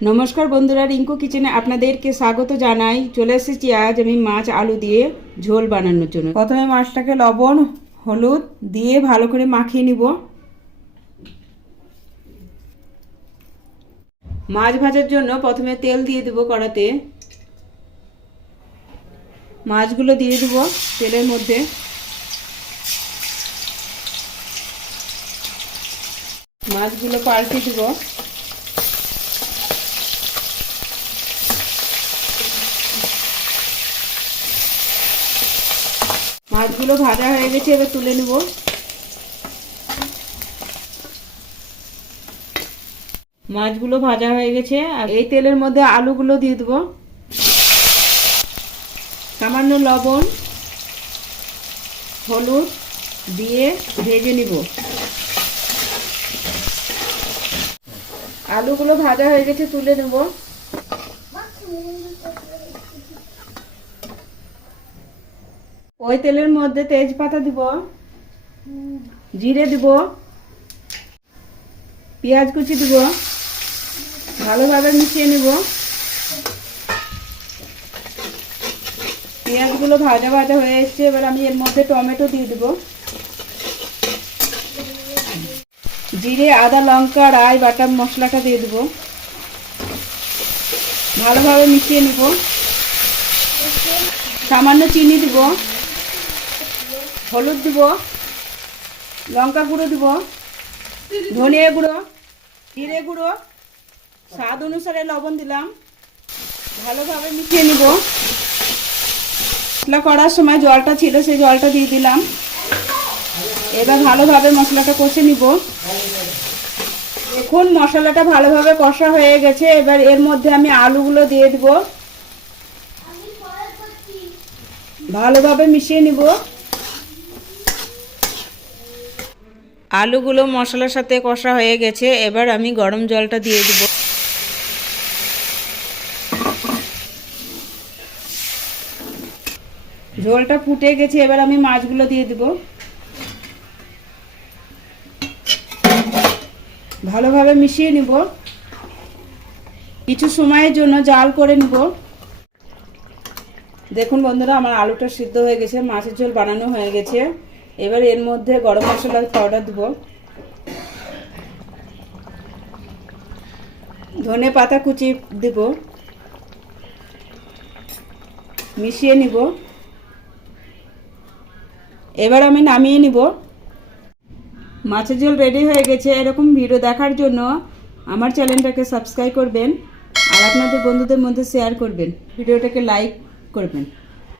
নমস্কার বন্ধুরা, রিঙ্কু কিচেনে আপনাদেরকে স্বাগত জানাই। চলে এসেছি আজ আমি মাছ আলু দিয়ে ঝোল বানানোর জন্য। প্রথমে মাছটাকে লবণ হলুদ দিয়ে ভালো করে মাখিয়ে নিব। মাছ ভাজার জন্য প্রথমে তেল দিয়ে দেব কড়াতে। মাছগুলো দিয়ে দেব তেলের মধ্যে। মাছগুলো পাল্টে দেব। মাছগুলো ভাজা হয়ে গেছে, এবার তুলে নেব। মাছগুলো ভাজা হয়ে গেছে, আর এই তেলের মধ্যে আলুগুলো দিয়ে দেব। সামান্য লবণ হলুদ দিয়ে ভেজে নিব। আলুগুলো ভাজা হয়ে গেছে, তুলে নেব। ওই তেলের মধ্যে তেজপাতা দিব, জিরে দিব, পেঁয়াজ কুচি দিব, ভালোভাবে মিশিয়ে নেব। পেঁয়াজগুলো ভাজা ভাজা হয়ে এসছে, এবার আমি এর মধ্যে টমেটো দিয়ে দেব। জিরে আদা লঙ্কা রাই বাটা মশলাটা দিয়ে দেব। ভালোভাবে মিশিয়ে নেব। সামান্য চিনি দিব, হলুদ দিব, লঙ্কা গুঁড়ো দিব, ধনিয়া গুঁড়ো, জিরে গুঁড়ো, স্বাদ অনুসারে লবণ দিলাম। ভালোভাবে মিশিয়ে নিব। মশলা করার সময় জলটা ছিল, সেই জলটা দিয়ে দিলাম। এবার ভালোভাবে মশলাটা কষে নিব। এখন মশলাটা ভালোভাবে কষা হয়ে গেছে, এবার এর মধ্যে আমি আলুগুলো দিয়ে দিব। ভালোভাবে মিশিয়ে নিব। আলুগুলো মশলার সাথে কষা হয়ে গেছে, এবার আমি গরম জলটা দিয়ে দিব। ঝোলটা ফুটে গেছে, এবার আমি মাছগুলো দিয়ে দিব। ভালোভাবে মিশিয়ে নিব। কিছু সময়ের জন্য জাল করে নিব। দেখুন বন্ধুরা, আমার আলুটা সিদ্ধ হয়ে গেছে, মাছের ঝোল বানানো হয়ে গেছে। এবার এর মধ্যে গরম মশলার পাউডার দেব, ধনে পাতা কুচি দেব, মিশিয়ে নিব। এবার আমি নামিয়ে নিব। মাছের ঝোল রেডি হয়ে গেছে। এরকম ভিডিও দেখার জন্য আমার চ্যানেলটাকে সাবস্ক্রাইব করবেন আর আপনাদের বন্ধুদের মধ্যে শেয়ার করবেন, ভিডিওটাকে লাইক করবেন।